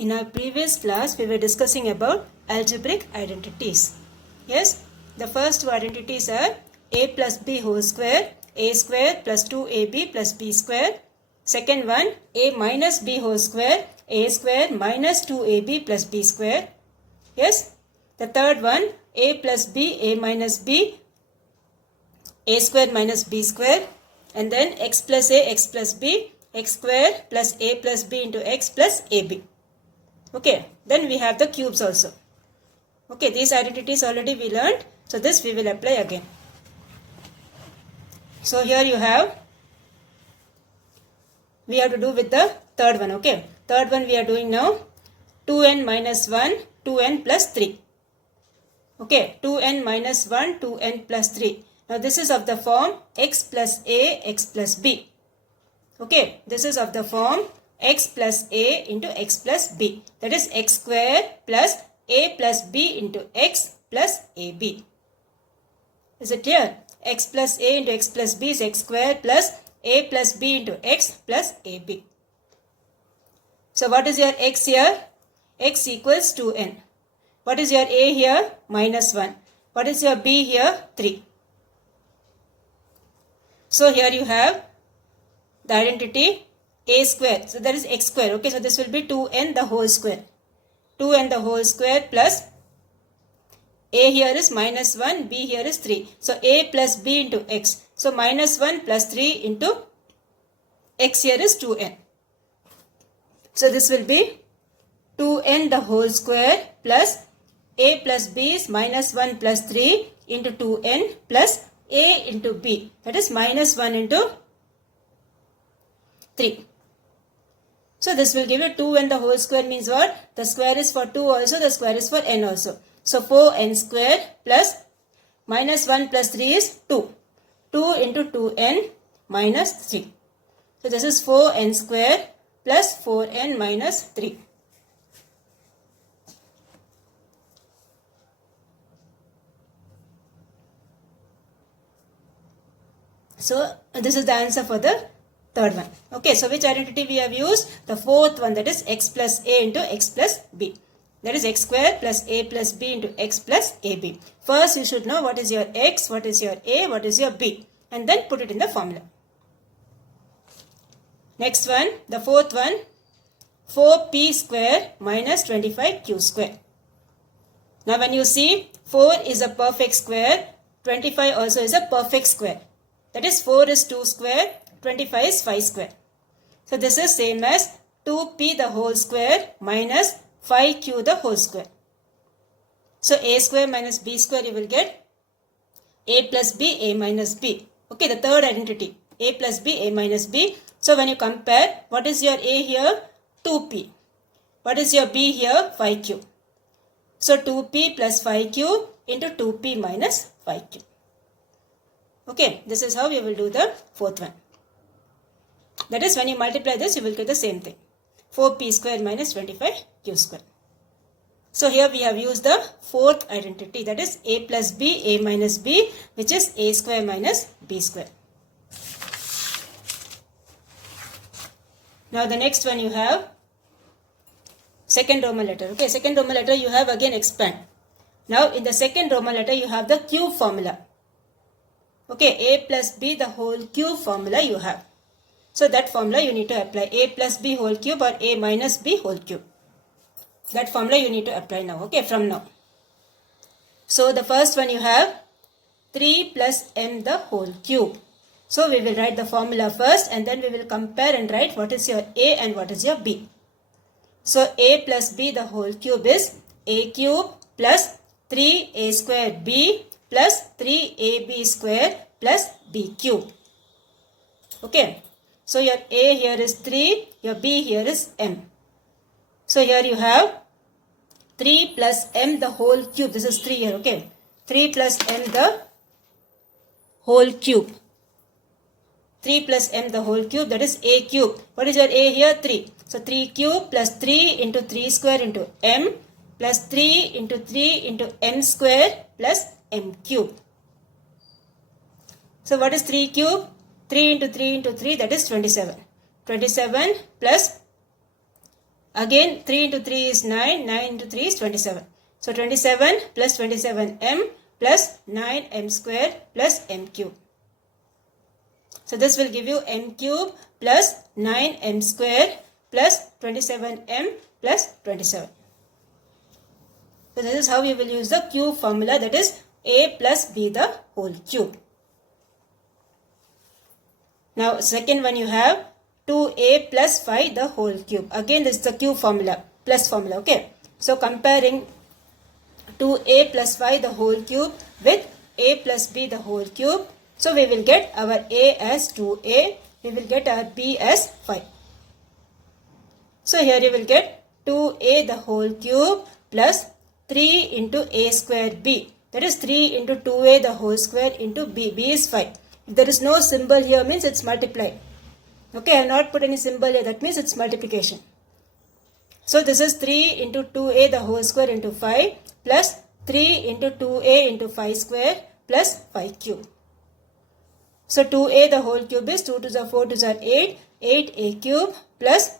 In our previous class, we were discussing about algebraic identities. Yes, the first two identities are a plus b whole square, a square plus 2ab plus b square. Second one, a minus b whole square, a square minus 2ab plus b square. Yes, the third one, a plus b, a minus b, a square minus b square. And then x plus a, x plus b, x square plus a plus b into x plus ab. Okay, then we have the cubes also. Okay, these identities already we learned. So this we will apply again. So here you have, we have to do with the third one. Okay, third one we are doing now. 2n minus 1, 2n plus 3. Okay, 2n minus 1, 2n plus 3. Now this is of the form x plus a, x plus b. Okay, this is of the form x plus a into x plus b. That is x square plus a plus b into x plus ab. Is it clear? X plus a into x plus b is x square plus a plus b into x plus ab. So what is your x here? X equals 2n. What is your a here? Minus 1. What is your b here? 3. So here you have the identity a square. So that is x square. Okay, so this will be 2n the whole square. 2n the whole square plus a here is minus 1, b here is 3. So a plus b into x. So minus 1 plus 3 into x here is 2n. So this will be 2n the whole square plus a plus b is minus 1 plus 3 into 2n plus a into b. That is minus 1 into 3. So this will give you 2n the whole square means what? The square is for 2 also, the square is for n also. So 4n square plus minus 1 plus 3 is 2. 2 into 2n minus 3. So this is 4n square plus 4n minus 3. So this is the answer for the third one. Okay, so which identity we have used? The fourth one, that is x plus a into x plus b. That is x square plus a plus b into x plus ab. First you should know what is your x, what is your a, what is your b, and then put it in the formula. Next one, the fourth one, 4p square minus 25q square. Now when you see 4 is a perfect square, 25 also is a perfect square. That is 4 is 2 square, 25 is 5 square. So this is same as 2p the whole square minus 5q the whole square. So a square minus b square you will get a plus b, a minus b. Okay, the third identity, a plus b, a minus b. So when you compare, what is your a here? 2p. What is your b here? 5q. So 2p plus 5q into 2p minus 5q. Okay, this is how we will do the fourth one. That is when you multiply this, you will get the same thing. 4p square minus 25q square. So here we have used the fourth identity, that is a plus b, a minus b, which is a square minus b square. Now the next one you have second Roman letter. Okay, second Roman letter you have again expand. Now in the second Roman letter you have the cube formula. Okay, a plus b the whole cube formula you have. So that formula you need to apply, a plus b whole cube or a minus b whole cube. That formula you need to apply now, okay, from now. So the first one you have 3 plus m the whole cube. So we will write the formula first and then we will compare and write what is your a and what is your b. So a plus b the whole cube is a cube plus 3a square b plus 3ab square plus b cube. Okay. So your a here is 3, your b here is m. So here you have 3 plus m the whole cube. This is 3 here, okay. 3 plus m the whole cube. 3 plus m the whole cube, that is a cube. What is your a here? 3. So 3 cube plus 3 into 3 square into m plus 3 into m square plus m cube. So what is 3 cube? 3 into 3 into 3, that is 27. 27 plus Again 3 into 3 is 9, 9 into 3 is 27. So 27 plus 27m plus 9m square plus m cube. So this will give you m cube plus 9m square plus 27m plus 27. So this is how you will use the cube formula, that is a plus b the whole cube. Now second one you have 2a plus 5 the whole cube. Again this is the cube formula, plus formula, okay. So comparing 2a plus 5 the whole cube with a plus b the whole cube. So we will get our a as 2a, we will get our b as 5. So here you will get 2a the whole cube plus 3 into a square b. That is 3 into 2a the whole square into b. b is 5. If there is no symbol here, means it's multiplied. Okay, I have not put any symbol here, that means it's multiplication. So this is 3 into 2a the whole square into 5 plus 3 into 2a into 5 square plus 5 cube. So 2a the whole cube is 2 to the 4 to the 8, 8a cube plus,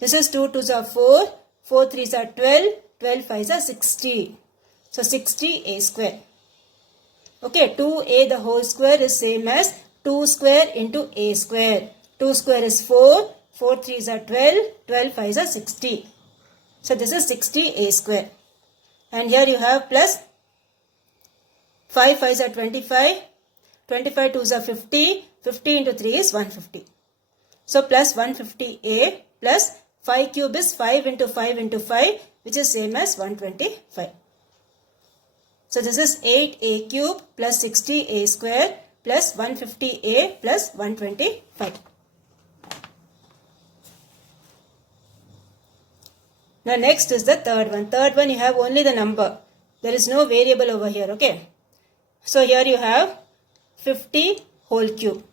this is 2 to the 4, 4 3s are 12, 12 5s are 60. So 60a square. Okay, 2a the whole square is same as 2 square into a square. 2 square is 4, 4 3s are 12, 12 5s are 60. So this is 60a square. And here you have plus 5 5s are 25, 25 2s are 50, 50 into 3 is 150. So plus 150a plus 5 cube is 5 into 5 into 5, which is same as 125. So this is 8a cube plus 60a square plus 150a plus 125. Now next is the third one. Third one you have only the number. There is no variable over here, okay. So here you have 50 whole cube.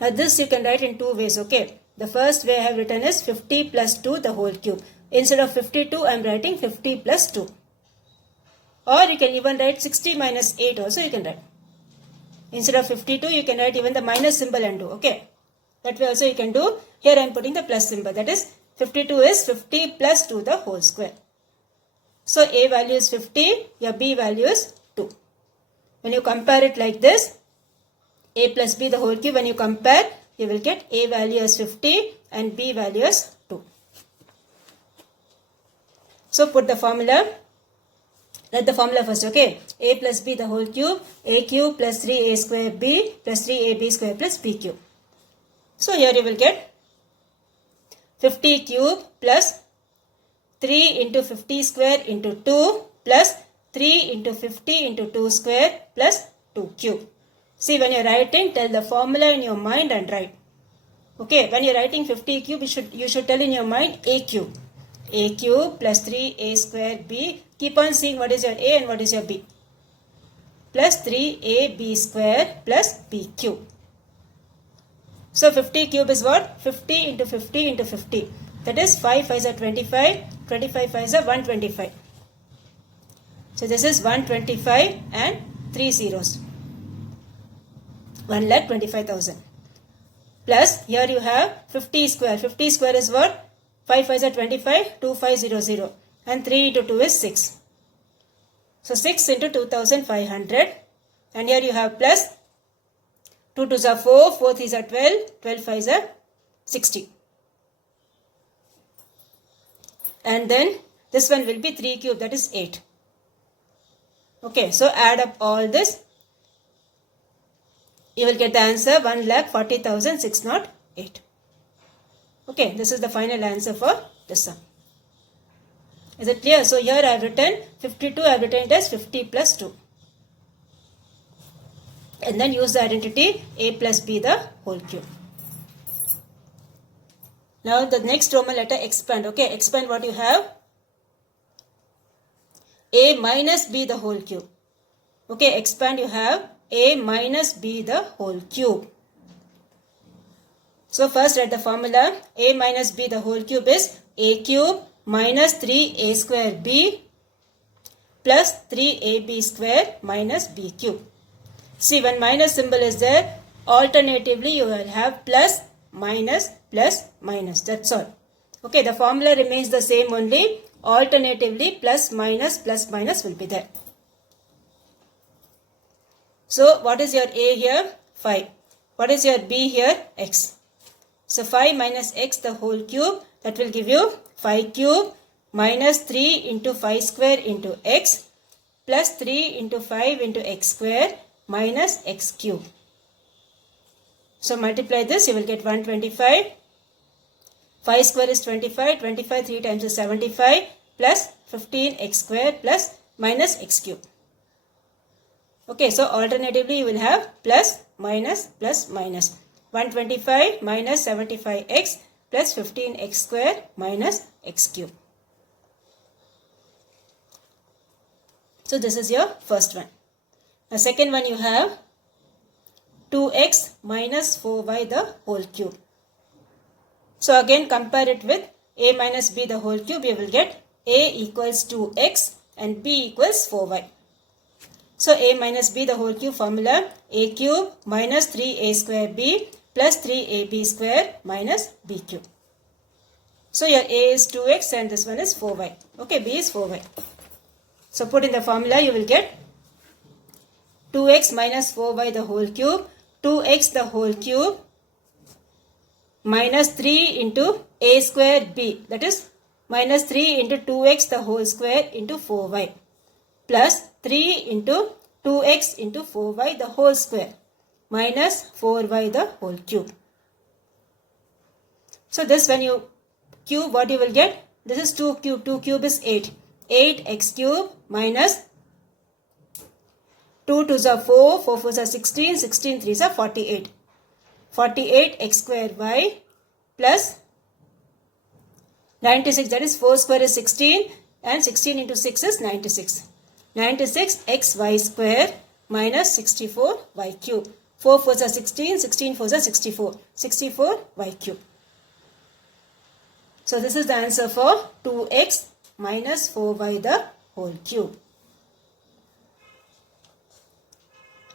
Now this you can write in two ways, okay. The first way I have written is 50 plus 2 the whole cube. Instead of 52 I am writing 50 plus 2. Or you can even write 60 minus 8 also you can write. Instead of 52 you can write even the minus symbol and do, okay. That way also you can do. Here I am putting the plus symbol, that is 52 is 50 plus 2 the whole square. So a value is 50, your b value is 2. When you compare it like this, a plus b the whole cube, when you compare, you will get a value as 50 and b value as 2. So put the formula. Write the formula first, okay. A plus b the whole cube, a cube plus 3a square b plus 3ab square plus b cube. So here you will get 50 cube plus 3 into 50 square into 2 plus 3 into 50 into 2 square plus 2 cube. See, when you are writing, tell the formula in your mind and write. Okay, when you are writing 50 cube, you should tell in your mind a cube. A cube plus 3a square b. Keep on seeing what is your a and what is your b. Plus 3ab square plus b cube. So 50 cube is what? 50 into 50 into 50. That is 5 5s are 25. 25 5s are 125. So this is 125 and 3 zeros. 1,25,000. Plus here you have 50 square. 50 square is what? 5 5s are 25. 2500. And 3 into 2 is 6. So 6 into 2500. And here you have plus 2 2s are 4. 4 3s are 12. 12 5s are 60. And then this one will be 3 cube, that is 8. Okay, so add up all this. You will get the answer 1,40,608. Okay, this is the final answer for this sum. Is it clear? So here I have written 52, I have written it as 50 plus 2. And then use the identity a plus b the whole cube. Now the next Roman letter expand. Okay, expand what you have. A minus b the whole cube. Okay, expand you have a minus b the whole cube. So first write the formula. A minus b the whole cube is a cube minus 3a square b plus 3ab square minus b cube. See, when minus symbol is there, alternatively you will have plus, minus, plus minus. That's all. Okay, the formula remains the same only. Alternatively, plus minus will be there. So, what is your A here? 5. What is your B here? X. So, 5 minus x the whole cube, that will give you 5 cube minus 3 into 5 square into x plus 3 into 5 into x square minus x cube. So, multiply this, you will get 125. 5 square is 25. 25 3 times is 75 plus 15x square plus minus x cube. Okay, so alternatively you will have plus minus. 125 minus 75x plus 15x square minus x cube. So this is your first one. The second one you have 2x minus 4y the whole cube. So again compare it with a minus b the whole cube. You will get a equals 2x and b equals 4y. So a minus b the whole cube formula, a cube minus 3a square b plus 3ab square minus b cube. So your a is 2x and this one is 4y. Okay, b is 4y. So put in the formula, you will get 2x minus 4y the whole cube, 2x the whole cube minus 3 into a square b, that is minus 3 into 2x the whole square into 4y plus 3 into 2x into 4y the whole square minus 4y the whole cube. So this when you cube, what you will get? This is 2 cube. 2 cube is 8. 8x cube minus 2 2s are 4, 4 4s are 16, 16 3s are 48. 48 x square y plus 96, that is 4 square is 16 and 16 into 6 is 96. 96 x y square minus 64 y cube. 4 4s are 16, 16 4s are 64. 64 y cube. So this is the answer for 2x minus 4y the whole cube.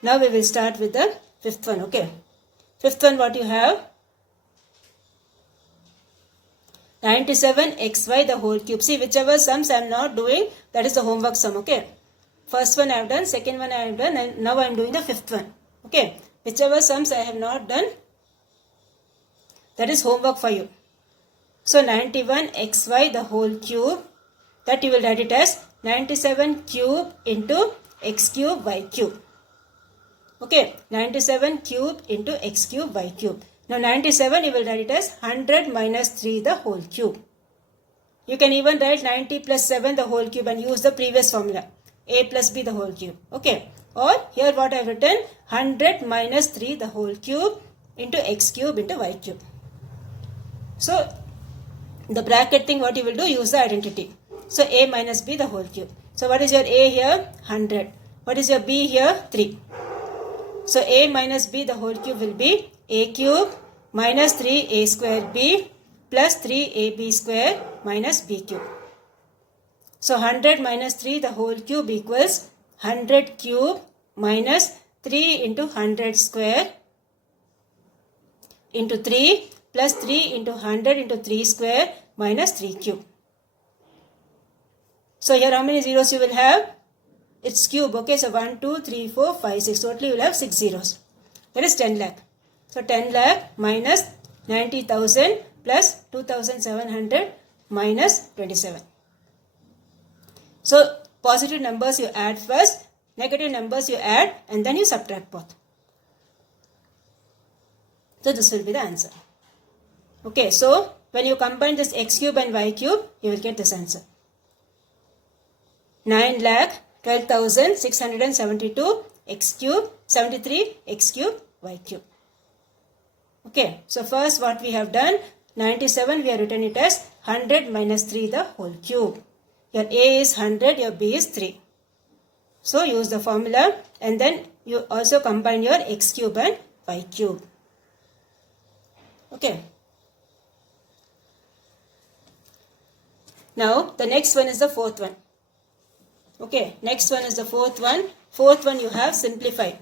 Now we will start with the fifth one. Okay. Fifth one, what you have? 97xy the whole cube. See, whichever sums I am not doing, that is the homework sum. Okay. First one I have done, second one I have done, and now I am doing the fifth one. Okay. Whichever sums I have not done, that is homework for you. So 91xy the whole cube, that you will write it as 97 cube into x cube y cube. Okay, 97 cube into x cube y cube. Now 97 you will write it as 100 minus 3 the whole cube. You can even write 90 plus 7 the whole cube and use the previous formula. A plus b the whole cube. Okay. Or here what I have written, 100 minus 3 the whole cube into x cube into y cube. So the bracket thing, what you will do, use the identity. So a minus b the whole cube. So what is your a here? 100. What is your b here? 3. So a minus b the whole cube will be a cube minus 3a square b plus 3ab square minus b cube. So 100 minus 3 the whole cube equals 100 cube minus 3 into 100 square into 3 plus 3 into 100 into 3 square minus 3 cube. So here how many zeros you will have? It's cube. Okay, so 1, 2, 3, 4, 5, 6. Totally you will have 6 zeros. That is 10 lakh. So 10 lakh minus 90,000 plus 2,700 minus 27. So positive numbers you add first, negative numbers you add, and then you subtract both. So this will be the answer. Okay, so when you combine this x cube and y cube, you will get this answer. 9,12,672 x cube, 73 x cube, y cube. Okay, so first what we have done, 97 we have written it as 100 minus 3 the whole cube. Your a is 100, your b is 3. So use the formula and then you also combine your x cube and y cube. Okay. Now the next one is the fourth one. Okay, next one is the fourth one. Fourth one you have simplified.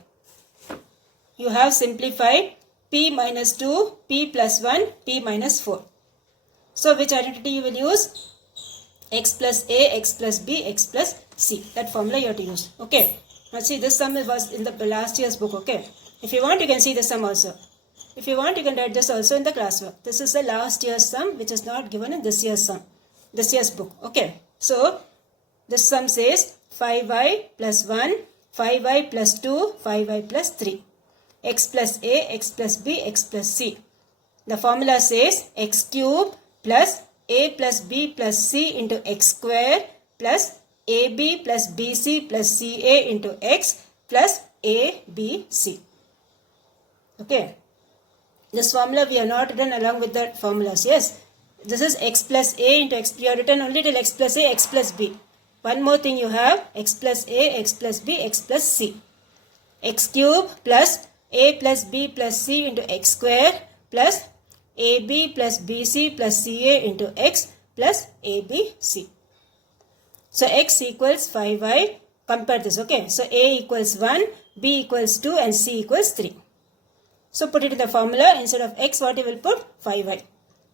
You have simplified p minus 2, p plus 1, p minus 4. So which identity you will use? X plus A, X plus B, X plus C. That formula you have to use. Okay. Now see, this sum was in the last year's book. Okay. If you want, you can see the sum also. If you want, you can write this also in the classwork. This is the last year's sum, which is not given in this year's sum, this year's book. Okay. So this sum says 5y plus 1, 5y plus 2, 5y plus 3. X plus A, X plus B, X plus C. The formula says x cube plus A plus B plus C into x square plus AB plus BC plus CA into x plus ABC. Okay. This formula we have not written along with the formulas. Yes. This is x plus A into x. We have written only till x plus A, x plus B. One more thing you have, x plus A, x plus B, x plus C. X cube plus A plus B plus C into x square plus AB plus BC plus CA into x plus ABC. So x equals 5y. Compare this. Okay. So A equals 1, B equals 2 and C equals 3. So put it in the formula. Instead of x, what you will put? 5y.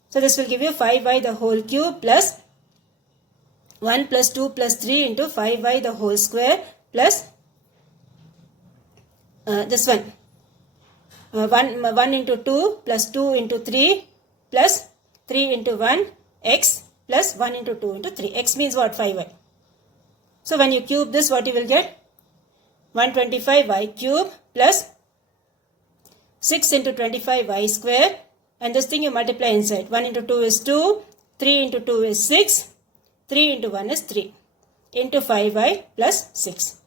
So this will give you 5y the whole cube plus 1 plus 2 plus 3 into 5y the whole square plus this one. 1 into 2 plus 2 into 3 plus 3 into 1 x plus 1 into 2 into 3. X means what? 5y. So when you cube this, what you will get? 125y cube plus 6 into 25y square, and this thing you multiply inside. 1 into 2 is 2, 3 into 2 is 6, 3 into 1 is 3 into 5y plus 6.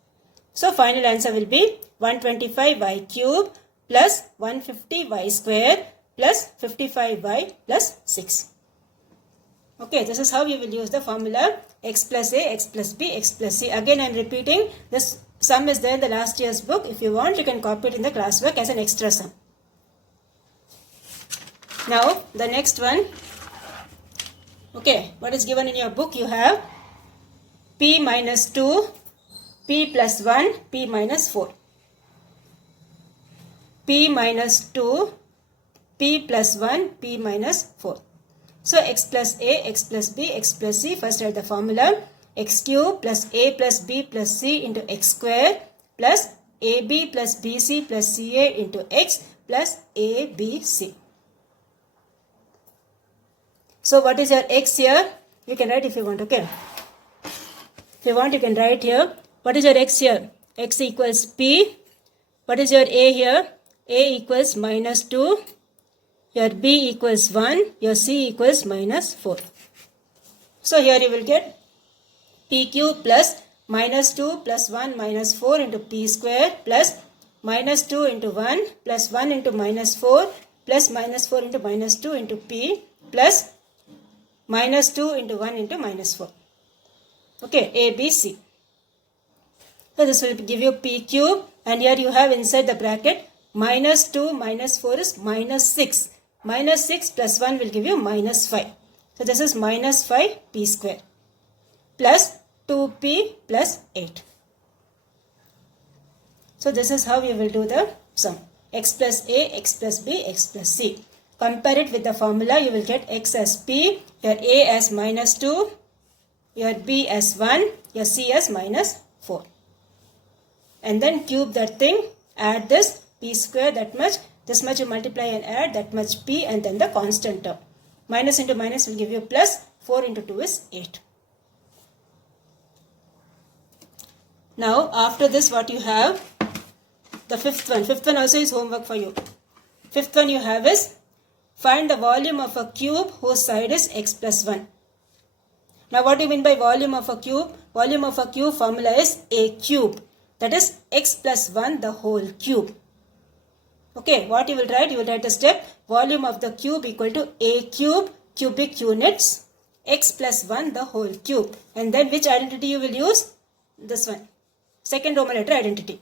So final answer will be 125y cube plus 150y square plus 55y plus 6. Okay, this is how you will use the formula x plus A, x plus B, x plus C. Again I am repeating, this sum is there in the last year's book. If you want, you can copy it in the classwork as an extra sum. Now the next one. Okay, what is given in your book? You have p minus 2, p plus 1, p minus 4. P minus 2, p plus 1, p minus 4. So x plus A, x plus B, x plus C. First write the formula. X cube plus A plus B plus C into x square plus AB plus BC plus CA into x plus ABC. So what is your x here? You can write if you want, okay. If you want, you can write here. What is your x here? X equals p. What is your A here? A equals minus 2. Your B equals 1. Your C equals minus 4. So here you will get p cube plus minus 2 plus 1 minus 4 into p square plus minus 2 into 1 plus 1 into minus 4 plus minus 4 into minus 2 into p plus minus 2 into 1 into minus 4. Okay, A, B, C. So this will give you p cube, and here you have inside the bracket minus 2 minus 4 is minus 6. Minus 6 plus 1 will give you minus 5. So this is minus 5 p square plus 2p plus 8. So this is how you will do the sum. X plus A, x plus B, x plus C. Compare it with the formula. You will get x as p, your A as minus 2, your B as 1, your C as minus 4. And then cube that thing, add this p square that much, this much you multiply and add that much p, and then the constant term. Minus into minus will give you plus, 4 into 2 is 8. Now after this what you have? The fifth one. Fifth one also is homework for you. Fifth one you have is find the volume of a cube whose side is x plus 1. Now what do you mean by volume of a cube? Volume of a cube formula is a cube. That is x plus 1 the whole cube. Okay, what you will write? You will write the step. Volume of the cube equal to a cube, cubic units, x plus 1 the whole cube. And then which identity you will use? This one. Second Roman letter identity.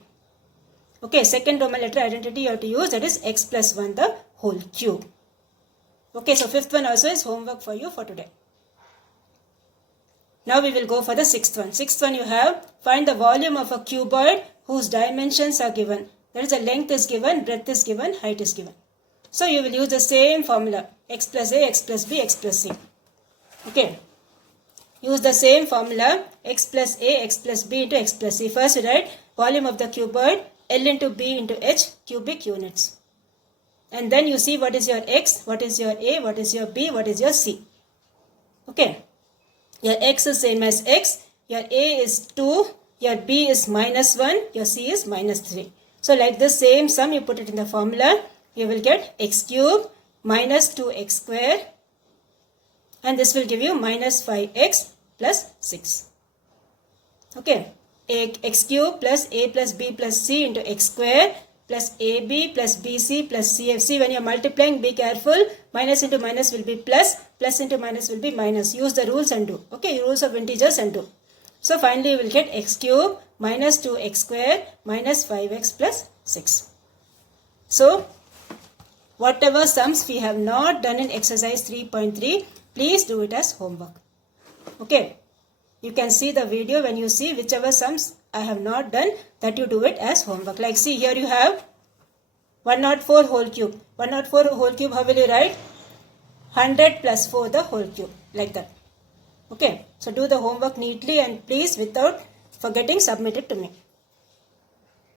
Okay, second Roman letter identity you have to use, that is x plus 1 the whole cube. Okay, so fifth one also is homework for you for today. Now we will go for the sixth one. Sixth one you have, find the volume of a cuboid whose dimensions are given. That is, the length is given, breadth is given, height is given. So you will use the same formula, x plus a, x plus b, x plus c. Okay. Use the same formula, x plus a, x plus b into x plus c. First write volume of the cuboid, L into b into h, cubic units. And then you see what is your x, what is your a, what is your b, what is your c. Okay. Your x is same as x, your a is 2, your b is minus 1, your c is minus 3. So like the same sum you put it in the formula, you will get x cube minus 2x square, and this will give you minus 5x plus 6. Okay. X cube plus a plus b plus c into x square plus ab plus bc plus cfc. When you are multiplying, be careful. Minus into minus will be plus. Plus into minus will be minus. Use the rules and do. Okay, rules of integers and do. So finally you will get x cube minus 2x square minus 5x plus 6. So whatever sums we have not done in exercise 3.3, please do it as homework. Okay. You can see the video. When you see whichever sums I have not done, that you do it as homework. Like see, here you have 104 whole cube. 104 whole cube, how will you write? 100 plus 4 the whole cube. Like that. Okay. So do the homework neatly and please without forgetting submit it to me.